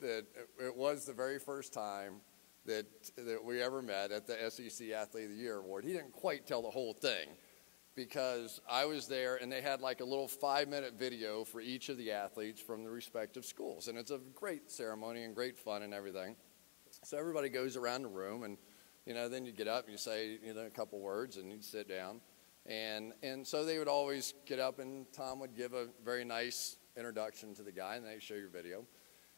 that it was the very first time that we ever met at the SEC Athlete of the Year Award. He didn't quite tell the whole thing because I was there, and they had like a little 5-minute video for each of the athletes from the respective schools. And it's a great ceremony and great fun and everything. So everybody goes around the room, and, then you get up and you say, a couple words, and you sit down. And so they would always get up, and Tom would give a very nice introduction to the guy, and they'd show your video.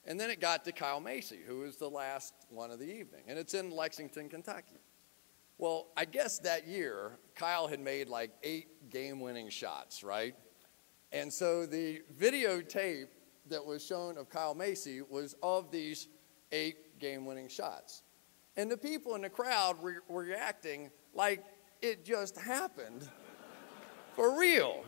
And then it got to Kyle Macy, who was the last one of the evening. And it's in Lexington, Kentucky. Well, I guess that year, Kyle had made like 8 game-winning shots, right? And so the videotape that was shown of Kyle Macy was of these 8 game-winning shots. And the people in the crowd were reacting like it just happened for real.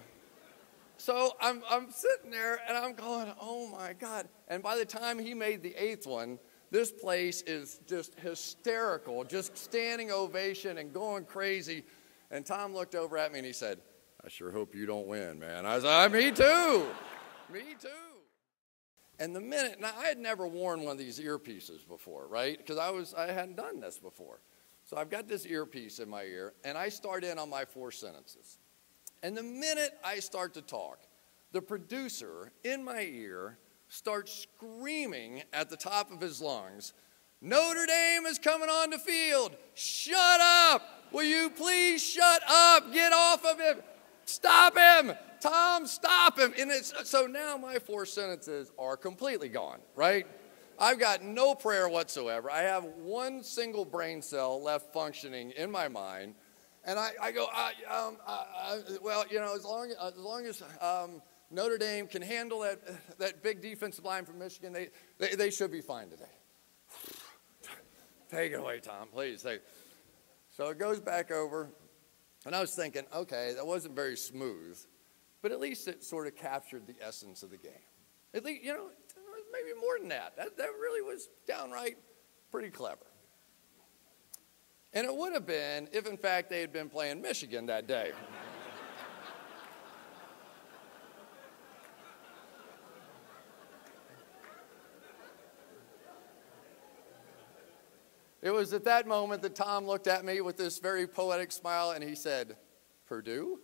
So I'm sitting there, and I'm going, oh, my God. And by the time he made the 8th one, this place is just hysterical, just standing ovation and going crazy. And Tom looked over at me, and he said, I sure hope you don't win, man. I was like, me too. Me too. And the minute, now I had never worn one of these earpieces before, right? Because I hadn't done this before. So I've got this earpiece in my ear, and I start in on my 4 sentences. And the minute I start to talk, the producer in my ear starts screaming at the top of his lungs, Notre Dame is coming on the field. Shut up. Will you please shut up? Get off of him. Stop him. Tom, stop him. And so now my 4 sentences are completely gone, right? I've got no prayer whatsoever. I have one single brain cell left functioning in my mind. And I go, well, as long as Notre Dame can handle that big defensive line from Michigan, they should be fine today. Take it away, Tom, please. So it goes back over, and I was thinking, okay, that wasn't very smooth, but at least it sort of captured the essence of the game. At least, maybe more than that. That really was downright pretty clever. And it would have been if, in fact, they had been playing Michigan that day. It was at that moment that Tom looked at me with this very poetic smile, and he said, Purdue?